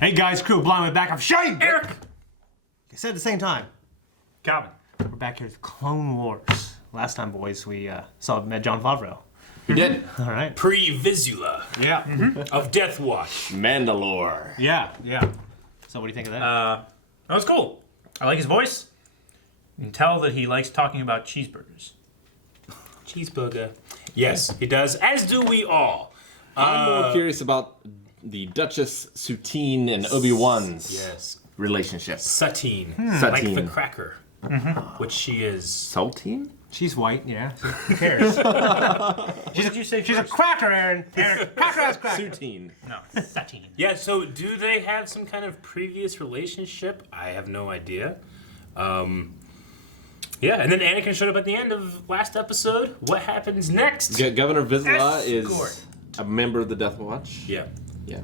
Hey guys, crew, blind way back. I'm shame. Eric! I said at the same time. Calvin. We're back here with Clone Wars. Last time, boys, we met John Favreau. You did. All right. Pre-Vizsla. Yeah. Of Death Watch. Mandalore. Yeah. So what do you think of that? That was cool. I like his voice. You can tell that he likes talking about cheeseburgers. Cheeseburger. Yes, he does, as do we all. I'm more curious about the Duchess Satine and Obi-Wan's relationship. Satine. Satine. Like the cracker, which she is. Saltine? She's white, yeah. Who cares? She's a cracker, Aaron. Cracker-ass cracker. Satine. No, Satine. Yeah, so do they have some kind of previous relationship? I have no idea. Yeah, and then Anakin showed up at the end of last episode. What happens next? Governor Vizsla Escort. is a member of the Death Watch. Yeah. Yeah.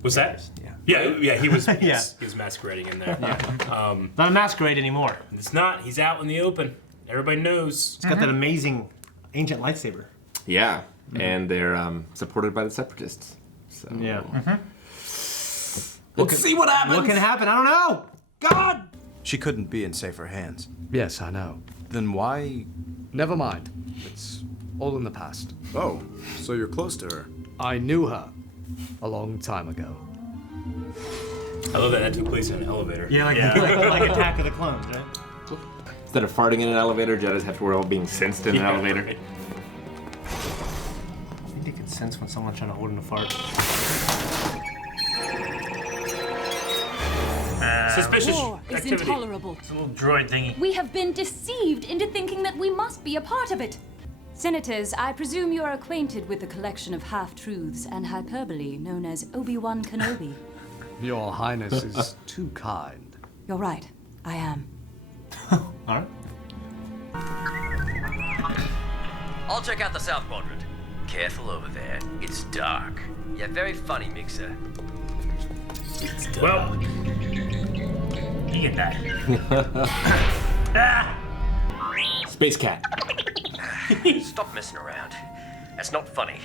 What's that? Yeah, he was he was masquerading in there. Not a masquerade anymore. It's not. He's out in the open. Everybody knows. He's got that amazing ancient lightsaber. Yeah. And they're supported by the Separatists. So Yeah. Let's see what happens. What can happen? I don't know. God! She couldn't be in safer hands. Yes, I know. Then why? Never mind. It's all in the past. Oh, so you're close to her. I knew her a long time ago. I love that took place in an elevator. Yeah, like Attack of the Clones, right? Instead of farting in an elevator, Jedis have to worry about being sensed in an elevator. Right. I think you can sense when someone's trying to hold in a fart. Suspicious War is activity. intolerable. It's a little droid thingy. We have been deceived into thinking that we must be a part of it. Senators, I presume you are acquainted with the collection of half-truths and hyperbole known as Obi-Wan Kenobi. Your Highness is too kind. You're right. I am. All right. I'll check out the south quadrant. Careful over there. It's dark. Yeah, very funny, Mixer. Well, he can die. Space Cat. Stop messing around. That's not funny.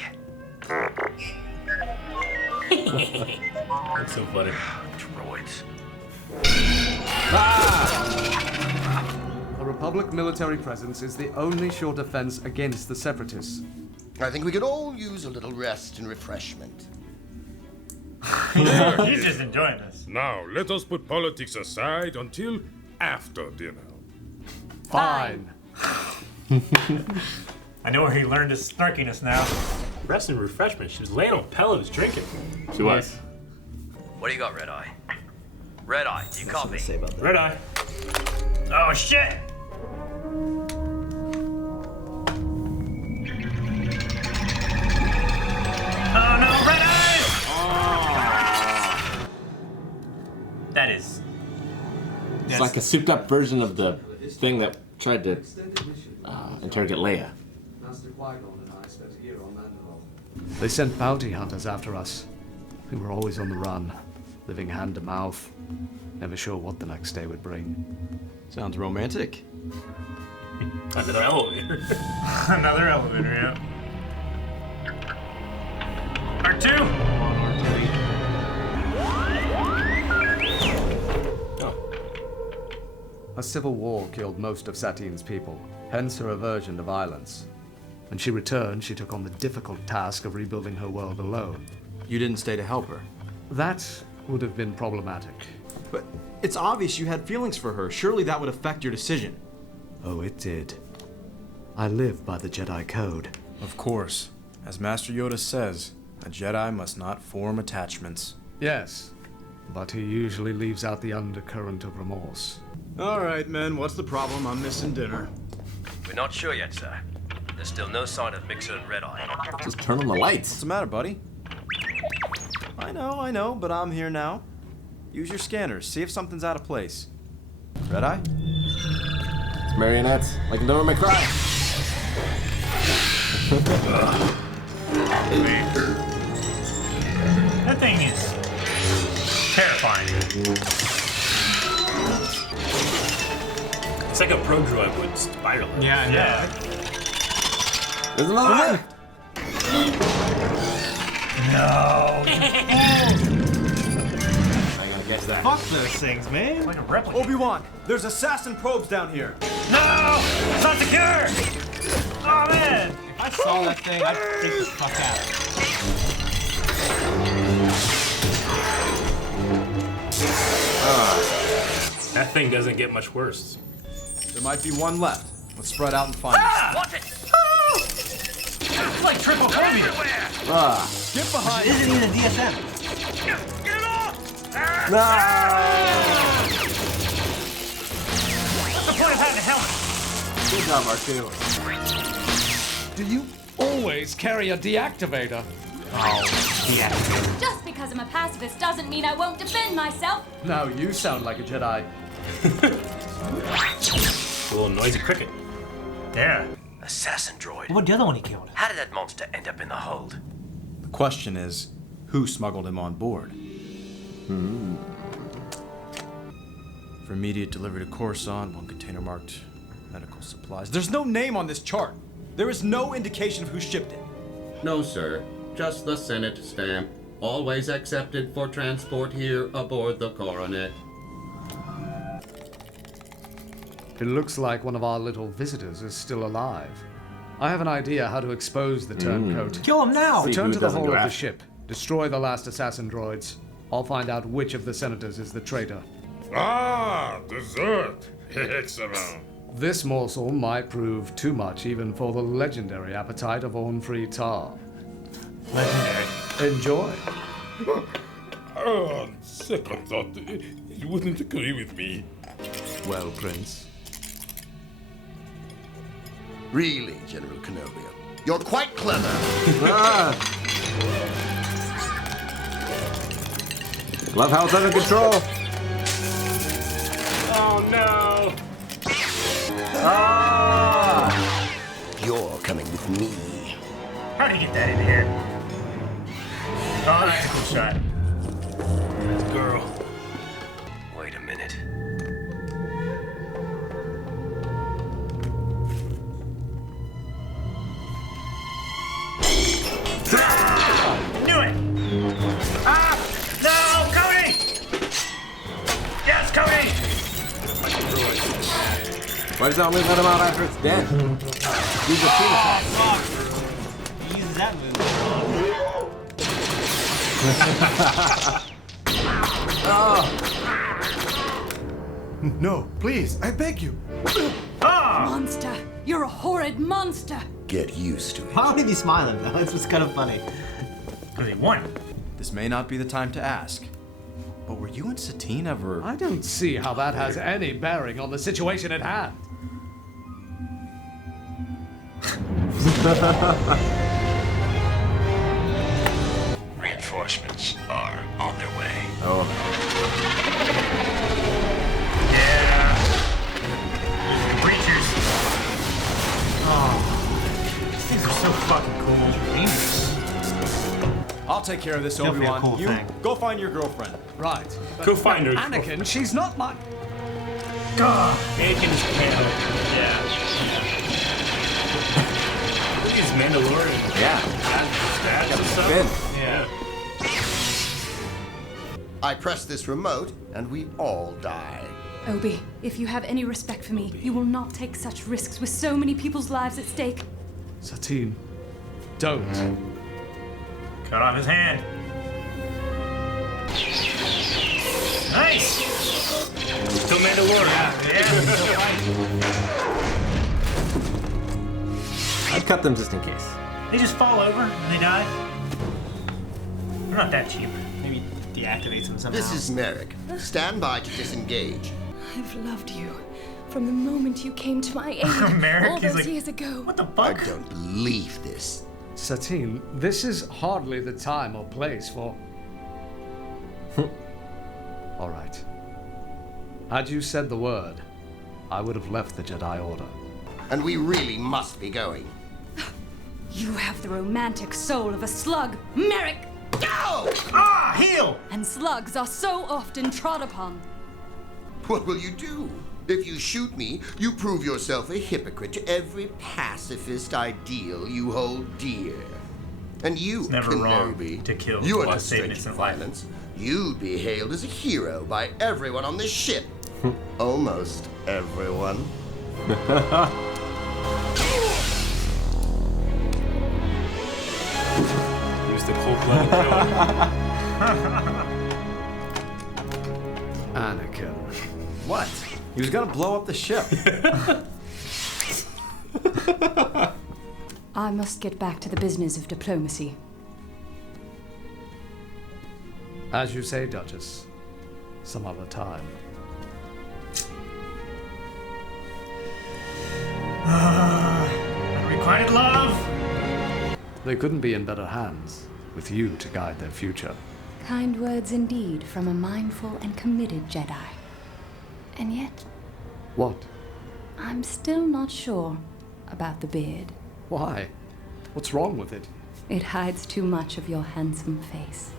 That's so funny. Droids. A Republic military presence is the only sure defense against the Separatists. I think we could all use a little rest and refreshment. He's just enjoying this. Now, let us put politics aside until after dinner. Fine. I know where he learned his snarkiness now. Rest and refreshment. She was laying on pillows drinking. She was. What do you got, Red Eye? Red Eye, do you copy? Red Eye. Oh, shit! Oh, no, Red Eye! That is... It's like a souped up version of the thing that tried to interrogate Leia. They sent bounty hunters after us. We were always on the run, living hand to mouth, never sure what the next day would bring. Sounds romantic. Another elevator. Another elevator, yeah. R2! A civil war killed most of Satine's people, hence her aversion to violence. When she returned, she took on the difficult task of rebuilding her world alone. You didn't stay to help her. That would have been problematic. But it's obvious you had feelings for her. Surely that would affect your decision. Oh, it did. I live by the Jedi Code. Of course. As Master Yoda says, a Jedi must not form attachments. Yes, but he usually leaves out the undercurrent of remorse. All right, men, what's the problem? I'm missing dinner. We're not sure yet, sir. There's still no sign of Mixer and Red Eye. Just turn on the lights. What's the matter, buddy? I know, but I'm here now. Use your scanners. See if something's out of place. Red Eye? It's marionettes. Like Devil May Cry. That thing is terrifying. It's like a pro droid would spiral. Yeah. There's another one. No. recognize that. Fuck those things, man. Like a replica. Obi-Wan, there's assassin probes down here. No! It's not secure! Oh, man! If I saw that thing, I'd freak the fuck out. That thing doesn't get much worse. There might be one left. Let's spread out and find it. Watch it! It's like triple phobia. Get behind It isn't even a DSM. Get it off! What's the point of having a helmet? Good job, R2. Do you always carry a deactivator? Just because I'm a pacifist doesn't mean I won't defend myself. Now you sound like a Jedi. A little noisy cricket. Yeah. Assassin droid. What the other one he killed? How did that monster end up in the hold? The question is, who smuggled him on board? For immediate delivery to Coruscant, one container marked medical supplies. There's no name on this chart. There is no indication of who shipped it. No, sir. Just the Senate stamp. Always accepted for transport here aboard the Coronet. It looks like one of our little visitors is still alive. I have an idea how to expose the turncoat. Kill him now! See Return who to the doesn't hull go of the after. ship. Destroy the last assassin droids. I'll find out which of the senators is the traitor. Ah, dessert. Excellent. This morsel might prove too much even for the legendary appetite of Orn-Free Tar. Legendary. Enjoy. On second thought, you wouldn't agree with me. Well, Prince. Really, General Kenobi, you're quite clever. Love how it's under control. Oh, no! You're coming with me. How do you get that in here? Oh, that's a cool shot. Girl. Wait a minute. Knew it! Ah! No, Cody! Yes, Cody! Why does that only let him out after it's dead? Use the penis. He uses that move. No, please, I beg you. Monster! You're a horrid monster! Get used to it. Why would he be smiling though? That's what's kind of funny. Because he won. This may not be the time to ask, but were you and Satine ever... I don't see how that has any bearing on the situation at hand. Reinforcements are on their way. Oh. Yeah. Breachers. These are so fucking cool. Dangerous. I'll take care of this, Definitely a Obi-Wan. cool You thing. go find your girlfriend. Right. Go find her. Anakin, she's not my... Anakin's pale. Yeah. Look at his Mandalorian. Yeah. That's what's up. Good. Yeah. I press this remote, and we all die. Obi, if you have any respect for me, you will not take such risks with so many people's lives at stake. Satine, don't. Cut off his hand. Nice! Still Mandalorian. Yeah. I'd cut them just in case. They just fall over and they die. They're not that cheap. Maybe deactivates him somehow. This is Merrick. Stand by to disengage. I've loved you from the moment you came to my aid Merrick, all he's those like, years ago. What the I fuck? don't believe this. Satine, this is hardly the time or place for... All right. Had you said the word, I would have left the Jedi Order. And we really must be going. You have the romantic soul of a slug, Merrick! Go! Ah, heal! And slugs are so often trod upon. What will you do? If you shoot me, you prove yourself a hypocrite to every pacifist ideal you hold dear. And you, It's never wrong Kenobi, to kill you while are no saving stranger to innocent life. violence. you'd be hailed as a hero by everyone on this ship. Almost everyone. Use the cold-blooded killer. Anakin. What? He was gonna blow up the ship. I must get back to the business of diplomacy. As you say, Duchess. Some other time. Unrequited love. They couldn't be in better hands with you to guide their future. Kind words indeed from a mindful and committed Jedi. And yet, What? I'm still not sure about the beard. Why? What's wrong with it? It hides too much of your handsome face.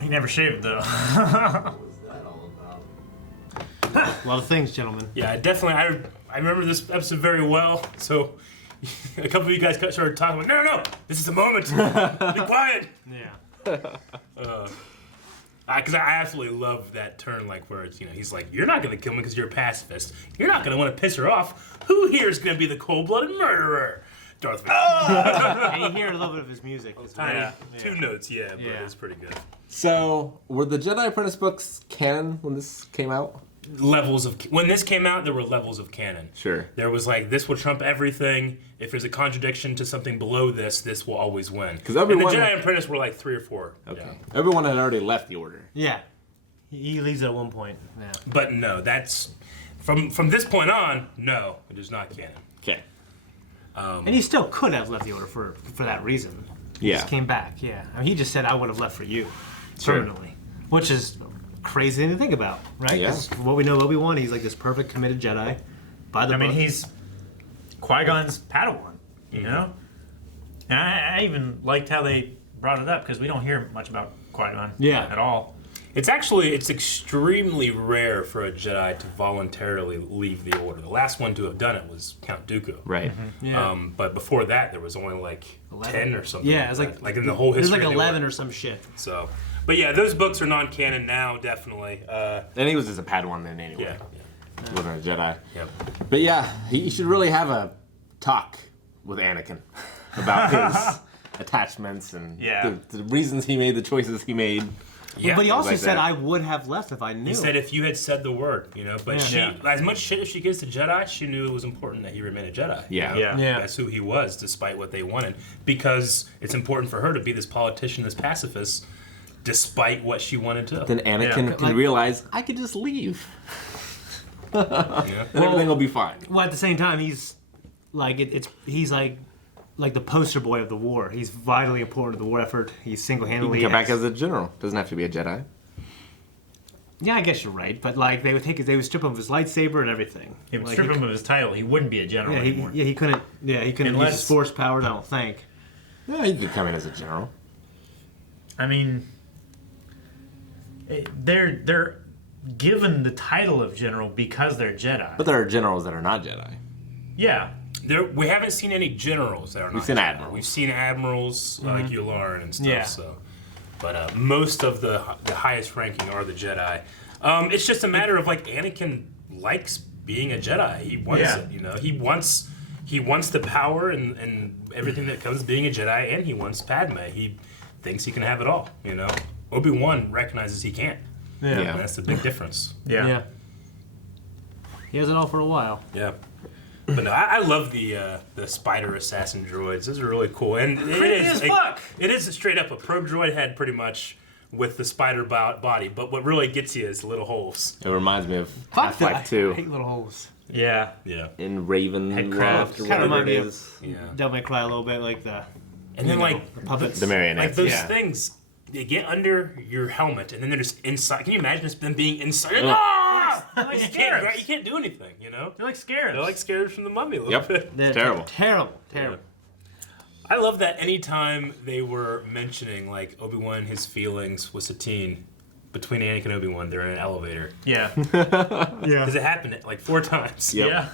He never shaved though. A lot of things, gentlemen. Yeah, definitely. I remember this episode very well. So a couple of you guys started talking about, no, this is the moment. Be quiet. Yeah. Because I absolutely love that turn, like where it's, he's like, you're not gonna kill me because you're a pacifist. You're not gonna want to piss her off. Who here is gonna be the cold-blooded murderer? Darth Vader. And you hear a little bit of his music. As well. Yeah. 2 notes, but it's pretty good. So, were the Jedi Apprentice books canon when this came out? When this came out, there were levels of canon. Sure. There was like, this will trump everything. If there's a contradiction to something below this will always win. Because and the everyone Jedi Apprentice were like 3 or 4. Okay. Yeah. Everyone had already left the order. Yeah. He leaves at one point. Yeah. But no, that's from this point on. No, it is not canon. Okay. And he still could have left the order for that reason. He just came back. Yeah. I mean, he just said, "I would have left for you, permanently," which is crazy thing to think about, right? Yeah. 'Cause what we know, Obi-Wan, he's like this perfect committed Jedi. By the book. he's Qui-Gon's Padawan. You know. And I even liked how they brought it up because we don't hear much about Qui-Gon. At all. It's extremely rare for a Jedi to voluntarily leave the Order. The last one to have done it was Count Dooku. Right. Mm-hmm. Yeah. But before that, there was only like 10 or something. Yeah, it was like in the whole history. There's like of the 11 Order. or some shit. So, but yeah, those books are non-canon now, definitely. And he was just a Padawan then anyway. Yeah. He wasn't a Jedi. Yep. But yeah, he should really have a talk with Anakin about his attachments and the reasons he made the choices he made. Yeah. But he also like said, that. "I would have left if I knew." He said if you had said the word, But she, Yeah. as much shit as she gives to Jedi, she knew it was important that he remain a Jedi. Yeah. Yeah. That's who he was, despite what they wanted, because it's important for her to be this politician, this pacifist, despite what she wanted to. Then Anakin can realize, I could just leave. And everything will be fine. Well, at the same time, he's like he's like the poster boy of the war. He's vitally important to the war effort. He's He single-handedly. can come back as a general. Doesn't have to be a Jedi. Yeah, I guess you're right. But like they would strip him of his lightsaber and everything. He would Like, strip him of his title. He wouldn't be a general Yeah, anymore. he couldn't. Yeah, he couldn't use his force powers. I don't think. Yeah, he could come in as a general. I mean, they're given the title of general because they're Jedi. But there are generals that are not Jedi. Yeah. We haven't seen any generals that are not We've seen Jedi. admirals. We've seen admirals like Yularen and stuff. Yeah. So, but most of the highest ranking are the Jedi. It's just a matter of like Anakin likes being a Jedi. He wants it. He wants the power and everything that comes with being a Jedi, and he wants Padme. He thinks he can have it all. Obi-Wan recognizes he can't. Yeah. And that's the big difference. Yeah. He has it all for a while. Yeah. But no, I love the spider assassin droids. Those are really cool, and it is straight up a probe droid head, pretty much, with the spider body. But what really gets you is the little holes. It reminds me of Fuck that. Half-Life 2. I hate little holes. Yeah. In Ravenloft or Kind of whatever remind it me of is. Devil May Cry a little bit, like the. And then the puppets. The marionettes. Like those things, they get under your helmet, and then they're just inside. Can you imagine them being inside? Like you can't do anything. They're like scarabs. They're like scarabs from the Mummy a little Yep. bit. It's terrible. Terrible. Yeah. I love that anytime they were mentioning like Obi-Wan, his feelings with Satine, between Anakin and Obi-Wan, they're in an elevator. Yeah. Because it happened like 4 times. Yep. Yeah.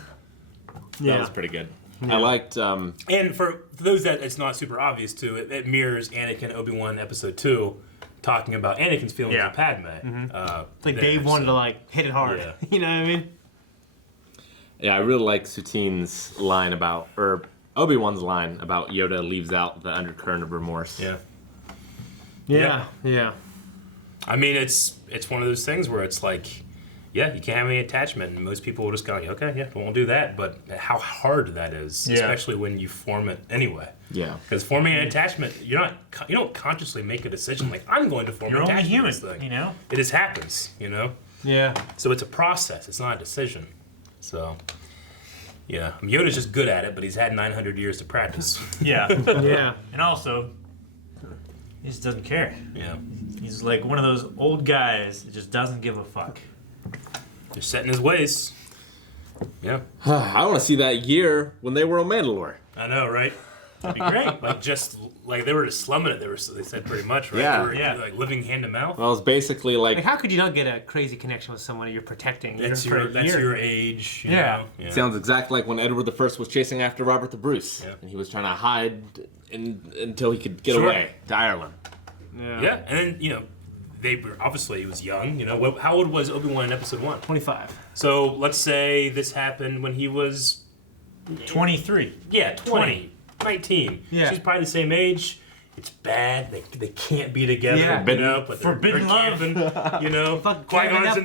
That was pretty good. I liked. And for those that it's not super obvious to, it mirrors Anakin Obi-Wan Episode 2 talking about Anakin's feelings of Padme. Like Dave wanted to like hit it hard. Yeah. You know what I mean? Yeah, I really like Sutine's line about, or Obi-Wan's line about Yoda leaves out the undercurrent of remorse. Yeah. I mean, it's one of those things where it's like, yeah, you can't have any attachment, and most people will just go, okay, yeah, we won't do that. But how hard that is, especially when you form it anyway. Yeah. Because forming an attachment, you don't consciously make a decision like I'm going to form an attachment. You're only to this human, thing. you know. It just happens, you know. Yeah. So it's a process. It's not a decision. So. Yeah, Yoda's just good at it, but he's had 900 years to practice. Yeah. Yeah. And also, he just doesn't care. Yeah. He's like one of those old guys that just doesn't give a fuck. Just set in his ways. Yeah. I want to see that year when they were on Mandalore. I know, right? That'd be great. Like they were just slumming it. They said pretty much, right? Yeah. They were, like living hand to mouth. Well, it's basically like how could you not get a crazy connection with someone you're protecting? That's your age. You know? Yeah. Sounds exactly like when Edward I was chasing after Robert the Bruce, and he was trying to hide until he could get away to Ireland. Yeah, and then they were obviously he was young. How old was Obi-Wan in Episode 1? 25. So let's say this happened when he was 23. Yeah, 20. 19. Yeah. She's probably the same age. It's bad. They can't be together. Yeah. But Forbidden love. Camping, Qui-Gon's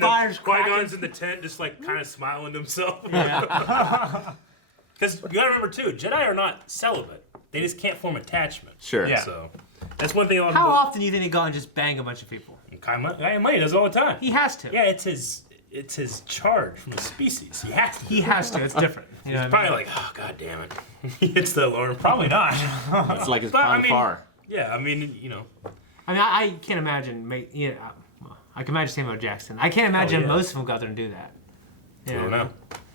in the tent, just like kind of smiling to himself. Yeah. Because you gotta remember too, Jedi are not celibate. They just can't form attachment. Sure. Yeah. So that's one thing. How often do you think they go and just bang a bunch of people? Kai does all the time. He has to. Yeah, it's his charge from the species. He has to. He has to. It's different. You know He's probably like, oh god damn it. He hits the alarm. Probably not. It's like his prime far. Yeah, I mean. I can't imagine. I can imagine Samuel Jackson. I can't imagine most of them go out there and do that. I don't know.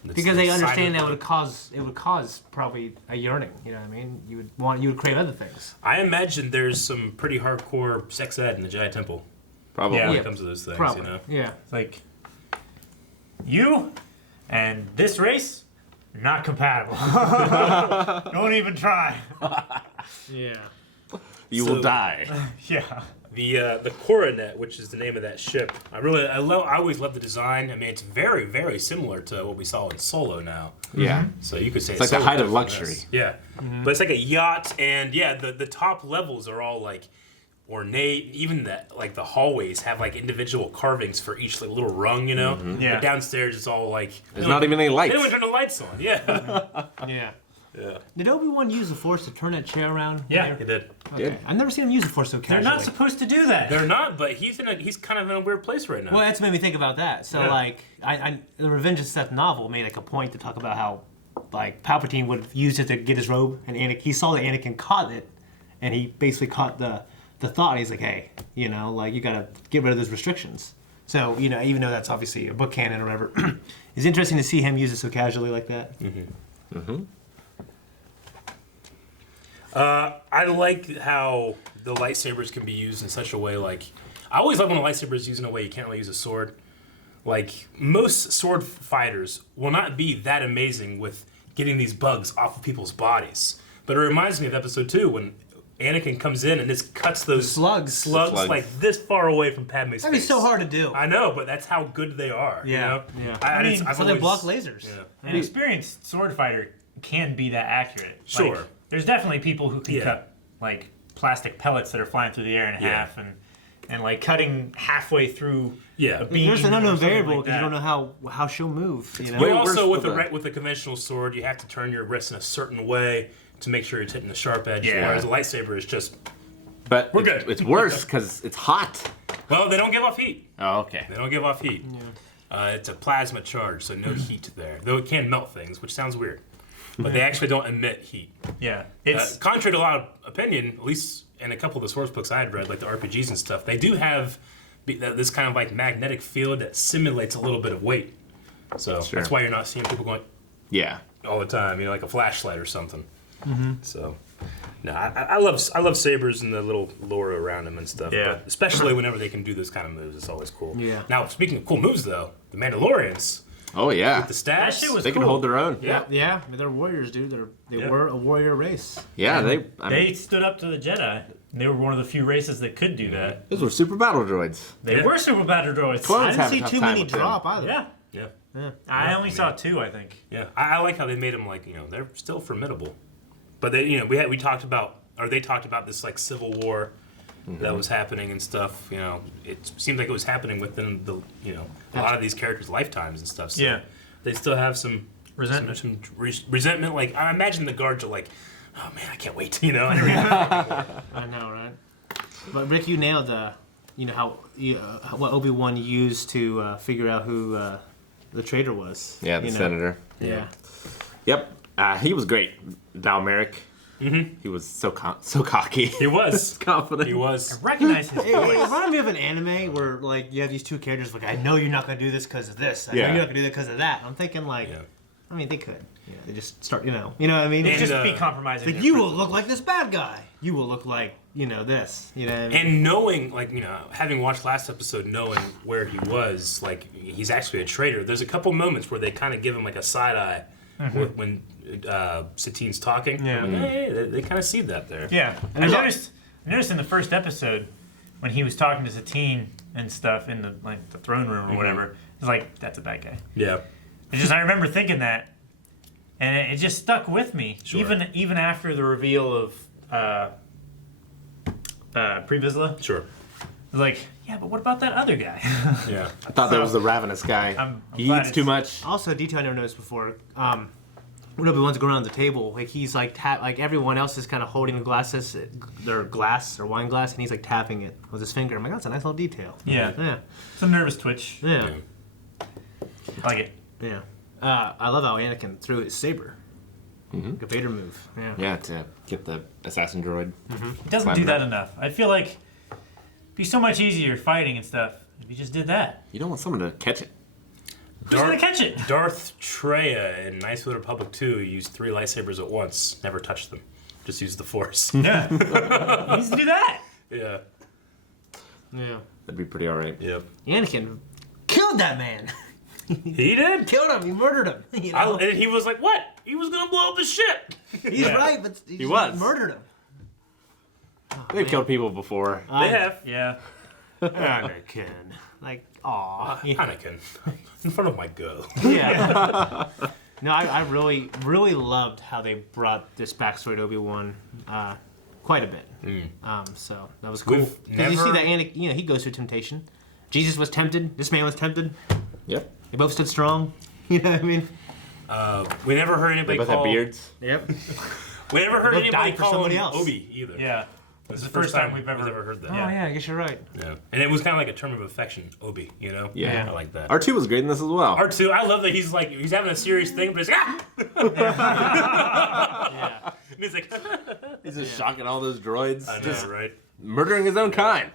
Because they understand that it would cause probably a yearning. You know what I mean? You would crave other things. I imagine there's some pretty hardcore sex ed in the Jedi Temple. Probably. When it comes to those things, Probably. Yeah. It's like you and this race are not compatible. Don't even try. Yeah. You will die. Yeah. The Coronet, which is the name of that ship, I always love the design. I mean, it's very, very similar to what we saw in Solo now. Yeah. So you could say it's like the height of luxury. Yeah. But it's like a yacht, and the top levels are all like ornate. Even the hallways have like individual carvings for each like little rung, you know. Mm-hmm. Yeah. But downstairs it's all like there's not even any lights. They don't even turn the lights on. Yeah. Yeah. Yeah. Did Obi-Wan use the Force to turn that chair around? Yeah, he did. Okay. I've never seen him use the Force so casually. They're not supposed to do that. They're not, but he's kind of in a weird place right now. Well, that's made me think about that. So, the Revenge of Seth novel made like a point to talk about how, like, Palpatine would have used it to get his robe, and he saw that Anakin caught it, and he basically caught the thought. He's like, hey, you gotta get rid of those restrictions. So, even though that's obviously a book canon or whatever, it's interesting to see him use it so casually like that. Mm-hmm. Mm-hmm. I like how the lightsabers can be used in such a way, like, I always love when a lightsaber is used in a way you can't really use a sword. Like, most sword fighters will not be that amazing with getting these bugs off of people's bodies. But it reminds me of Episode 2 when Anakin comes in and just cuts those slugs like this far away from Padme's face. That'd be so hard to do. I know, but that's how good they are. Yeah. You know? Yeah. So they block lasers. Yeah. An experienced sword fighter can be that accurate. Sure. Like, there's definitely people who can cut like plastic pellets that are flying through the air in half and like cutting halfway through a beam. There's an unknown variable because you don't know how she'll move. You know? But also with a conventional sword, you have to turn your wrist in a certain way to make sure you're hitting the sharp edge. Yeah. Whereas a lightsaber is just. But we're good. It's worse because it's hot. Well, they don't give off heat. Oh, okay. They don't give off heat. Yeah. It's a plasma charge, so no heat there. Though it can melt things, which sounds weird. But they actually don't emit heat. Yeah. It's contrary to a lot of opinion, at least in a couple of the source books I had read, like the RPGs and stuff, they do have this kind of like magnetic field that simulates a little bit of weight. So that's why you're not seeing people going all the time, like a flashlight or something. Mm-hmm. So no, I love sabers and the little lore around them and stuff. Yeah. But especially whenever they can do those kind of moves, it's always cool. Yeah. Now, speaking of cool moves though, the Mandalorians Oh yeah. With the stats. That shit was They cool. can hold their own. Yeah, they're warriors, dude. They were a warrior race. Yeah, They stood up to the Jedi. They were one of the few races that could do that. Those were super battle droids. They were super battle droids. Clones I have a didn't see tough too time many with them. drop either. Yeah. Yeah. I only saw 2, I think. Yeah. I like how they made them like, they're still formidable. But they, we talked about, or they talked about this like civil war that was happening and stuff. It seemed like it was happening within the, a lot of these characters' lifetimes and stuff. So they still have some resentment. Some resentment. Like I imagine the guards are like, oh man, I can't wait. I know, right? But Rick, you nailed how what Obi-Wan used to figure out who the traitor was. Yeah, the senator. Yeah. Yep. He was great. Val Merrick. Mm-hmm. He was so cocky. He was confident. He was. I recognize his voice. It reminded me of an anime where like you have these two characters like, I know you're not gonna do this because of this. I know you're not gonna do that because of that. I'm thinking like, I mean, they could. They just start, you know what I mean? They just be compromising. Like, you will look like this bad guy. You will look like, this. You know what I mean? And knowing, like, having watched last episode, knowing where he was, like, he's actually a traitor. There's a couple moments where they kind of give him, like, a side eye when Satine's talking. Yeah. Like, hey, they kind of see that there. Yeah. I noticed in the first episode when he was talking to Satine and stuff in the throne room or whatever, it's like, that's a bad guy. Yeah. I remember thinking that, and it just stuck with me. Sure. Even after the reveal of Pre Vizsla. Sure. I was like, yeah, but what about that other guy? Yeah. I thought that was the ravenous guy. He eats too much. Also, a detail I never noticed before. When Obi-Wan's going around the table, like he's like everyone else is kind of holding their glass or wine glass, and he's like tapping it with his finger. I'm like, that's a nice little detail. Yeah. Yeah. It's a nervous twitch. Yeah. I like it. Yeah. I love how Anakin threw his saber. Like a Vader move. Yeah. Yeah, to get the assassin droid. It doesn't do that enough. I feel like it'd be so much easier fighting and stuff if you just did that. You don't want someone to catch it. Who's gonna catch it? Darth Treya in Knights of the Republic 2 used 3 lightsabers at once. Never touched them. Just used the Force. Yeah. He needs to do that. Yeah. Yeah. That'd be pretty alright. Yep. Anakin killed that man. He did? Killed him. He murdered him. And he was like, what? He was going to blow up the ship. He's right, but he was. murdered him. They've killed people before. They have. Yeah. Anakin. Like, aw. Anakin. In front of my girl. Yeah. No, I really, really loved how they brought this backstory to Obi-Wan quite a bit. So that was cool. Because you see that Anakin, he goes through temptation. Jesus was tempted. This man was tempted. Yep. They both stood strong. You know what I mean? We never heard anybody They both call... have beards. Yep. We never heard both anybody died for call somebody him else. Obi either. Yeah. This is the first time we've ever heard that. Oh, yeah, I guess you're right. Yeah. And it was kind of like a term of affection, Obi, Yeah. I like that. R2 was great in this as well. R2, I love that he's having a serious thing, but he's Yeah. And he's like, He's just shocking all those droids. I know, right? Murdering his own kind.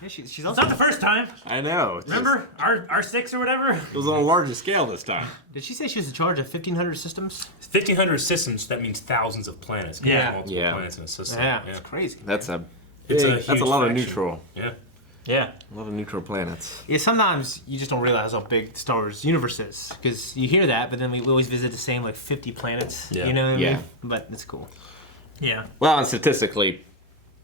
Yeah, she's It's also. not the first time. I know. Remember R6 or whatever? It was on a larger scale this time. Did she say she was in charge of 1,500 systems? 1,500 systems, that means thousands of planets. Yeah. Multiple Yeah. planets in a system. Yeah, it's crazy. That's a It's a that's a huge lot of fraction. neutral. Yeah. Yeah. A lot of neutral planets. Yeah, sometimes you just don't realize how big the Star Wars universe is. Because you hear that, but then we always visit the same 50 planets. Yeah. You know what I mean? Yeah. But it's cool. Yeah. Well, and statistically,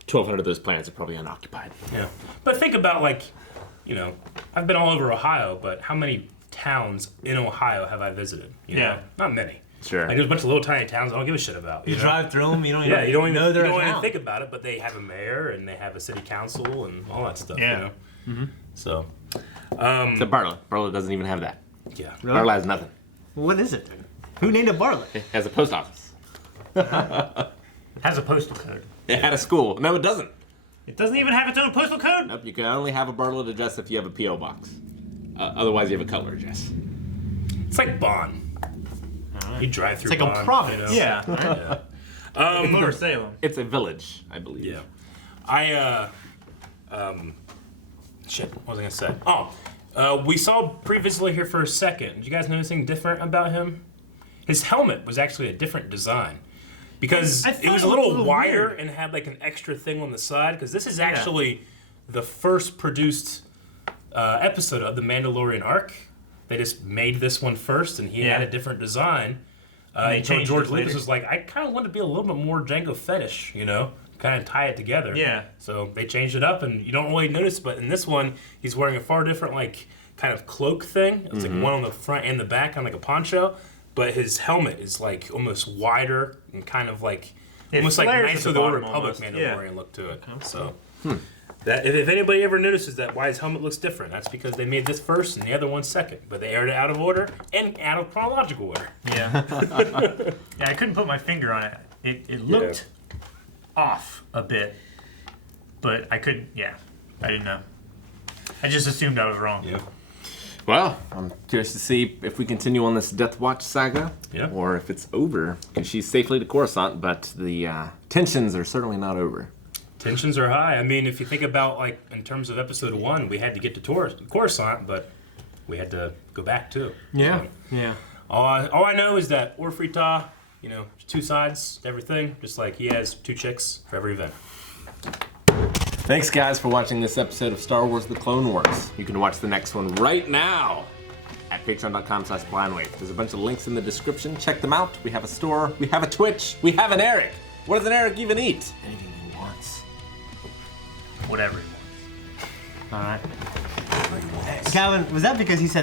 1,200 of those planets are probably unoccupied. Yeah. But think about, I've been all over Ohio, but how many towns in Ohio have I visited? You know? Not many. Sure. Like, there's a bunch of little tiny towns I don't give a shit about. You drive through them, you don't Yeah, you don't even, know they're you don't in even town. think about it, but they have a mayor and they have a city council and all that stuff. Yeah. So, Except Bartlett. Bartlett doesn't even have that. yeah. Really? Bartlett has nothing. What is it? Who named it Bartlett? It has a post office. Has a postal code. It had a school. No, it doesn't. It doesn't even have its own postal code? Nope, you can only have a Bartlett address if you have a P.O. box. Otherwise, you have a Cutler address. It's like Bonn. You drive through It's like Bonn, a province. Yeah. Yeah. Or Salem. It's a village, I believe. Yeah. Shit, what was I gonna say? Oh, we saw Pre Vizsla here for a second. Did you guys notice anything different about him? His helmet was actually a different design. Because it was a little wider and had like an extra thing on the side. Because this is actually the first produced episode of the Mandalorian arc. They just made this one first, and he had a different design. Changed George it later. Lucas was like, I kind of want to be a little bit more Django fetish, you know, kind of tie it together. Yeah. So they changed it up, and you don't really notice, but in this one, he's wearing a far different, like, kind of cloak thing. It's like one on the front and the back, kind of like a poncho, but his helmet is like almost wider and kind of like almost like Knights of the Old Republic Mandalorian look to it. So. That, if anybody ever notices that why his helmet looks different, that's because they made this first and the other one second, but they aired it out of order and out of chronological order. Yeah. Yeah, I couldn't put my finger on it. It looked off a bit, but I couldn't. Yeah, I didn't know. I just assumed I was wrong. Yeah. Well, I'm curious to see if we continue on this Death Watch saga, Yeah. or if it's over. Because she's safely to Coruscant, but the tensions are certainly not over. Tensions are high. I mean, if you think about, like, in terms of episode 1, we had to get to Coruscant, but we had to go back too. Yeah, So, yeah. all I know is that Orfrita, you know, there's two sides to everything, just like he has two chicks for every event. Thanks, guys, for watching this episode of Star Wars The Clone Wars. You can watch the next one right now at patreon.com/blindwave. There's a bunch of links in the description. Check them out. We have a store. We have a Twitch. We have an Eric. What does an Eric even eat? Anything he wants. Whatever he wants. All right. Calvin, was that because he said